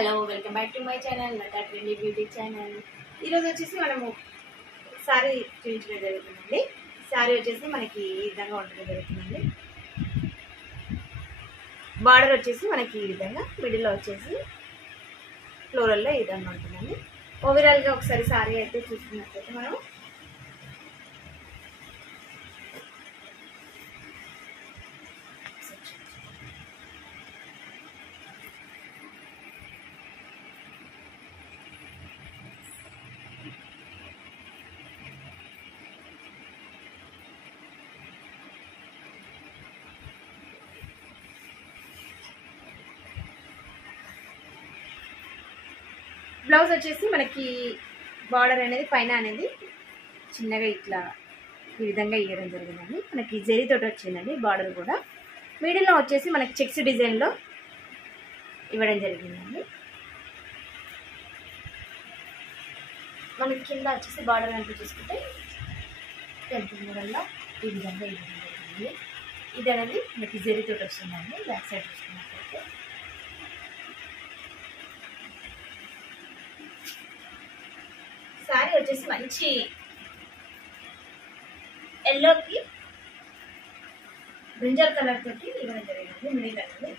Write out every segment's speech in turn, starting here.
Hello welcome back to my channel Latha trendy beauty channel. ఈరోజు వచ్చేసి మనము శారీ చూపించడం జరుగుతుందండి. శారీ వచ్చేసి మనకి ఈ విధంగా ఉండడం జరుగుతుందండి. బార్డర్ వచ్చేసి మనకి ఈ విధంగా మిడిల్లో వచ్చేసి ఫ్లోరల్లో ఈ విధంగా ఉంటుందండి. ఓవరాల్గా ఒకసారి శారీ అయితే చూసుకున్నట్లయితే మనం బ్లౌజ్ వచ్చేసి మనకి బార్డర్ అనేది పైన అనేది చిన్నగా ఇట్లా ఈ విధంగా ఇవ్వడం జరిగిందండి. మనకి జరీతో వచ్చిందండి. బార్డర్ కూడా మిడిల్లో వచ్చేసి మనకి చెక్స్ డిజైన్లో ఇవ్వడం జరిగిందండి. మనకి కింద వచ్చేసి బార్డర్ అంటే చూసుకుంటే టెంపుల్ మోడల్లో ఈ విధంగా ఇవ్వడం జరిగింది. ఇది అనేది మనకి జరీతో వస్తుందండి. బ్యాక్ సైడ్ చూసుకున్నట్లయితే శారీ వచ్చేసి మంచి ఎల్లోకి బ్రింజల్ కలర్ తోటి ఇవ్వడం జరిగింది. మిడిల్ అనేది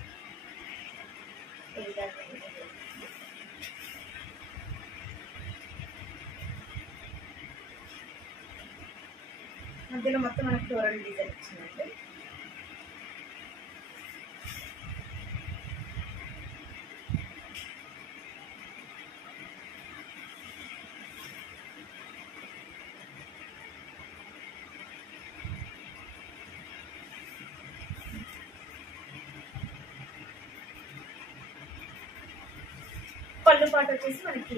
మధ్యలో మొత్తం మనకు ఫ్లోరల్ డిజైన్ వచ్చిందండి. పళ్ళు పాటు వచ్చేసి మనకి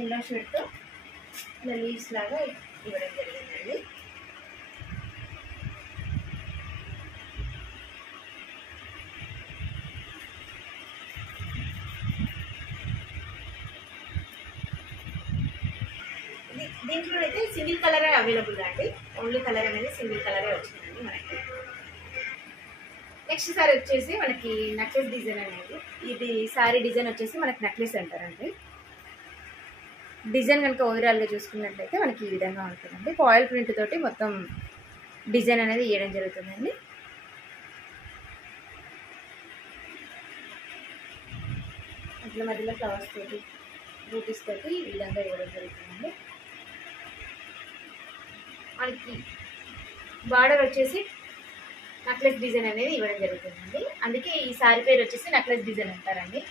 ఎల్లో షర్ట్తో ఇలా లీవ్స్ లాగా ఇవ్వడం జరిగిందండి. దీంట్లో అయితే సింగిల్ కలరే అవైలబుల్ అండి. ఓన్లీ కలర్ అనేది సింగిల్ కలరే వచ్చిందండి మనకి. నెక్స్ట్ సారీ వచ్చేసి మనకి నెక్లెస్ డిజైన్ అనేది, ఇది సారీ డిజైన్ వచ్చేసి మనకి నెక్లెస్ అంటారండి. డిజైన్ కనుక ఓవరాల్గా చూసుకున్నట్లయితే మనకి ఈ విధంగా ఉంటుందండి. ఫాయిల్ ప్రింట్ తోటి మొత్తం డిజైన్ అనేది ఇవ్వడం జరుగుతుందండి. అట్లా మధ్యలో ఫ్లవర్స్ తోటి బూటీస్ తోటి ఈ విధంగా ఇవ్వడం జరుగుతుందండి. మనకి బార్డర్ వచ్చేసి నెక్లెస్ డిజైన్ అనేది ఇవ్వడం జరుగుతుందండి. అందుకే ఈ శారీ పేరు వచ్చేసి నెక్లెస్ డిజైన్ అంటారండి.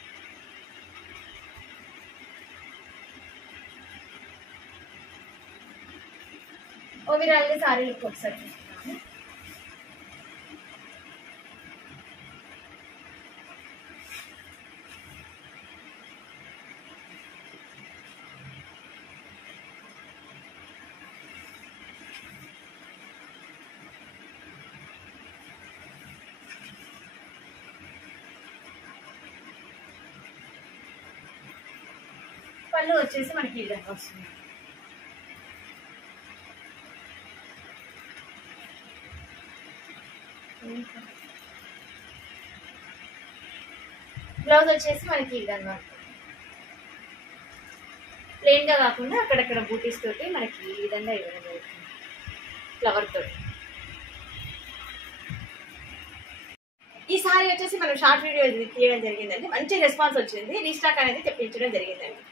ఓవరాల్గా శారీ లుక్ ఒకసారి చూస్తున్నాము. పళ్ళు వచ్చేసి మనకి ఈ విధంగా వస్తుంది. బ్లౌజ్ వచ్చేసి మనకి ఈ విధంగా ప్లెయిన్ గా కాకుండా అక్కడక్కడ బూటీస్ తోటి మనకి ఈ విధంగా ఇవ్వడం జరుగుతుంది ఫ్లవర్ తోటి. ఈ సారీ వచ్చేసి మనం షార్ట్ వీడియో తీయడం జరిగిందండి. మంచి రెస్పాన్స్ వచ్చింది. రీస్టాక్ అనేది తెప్పించడం జరిగిందండి.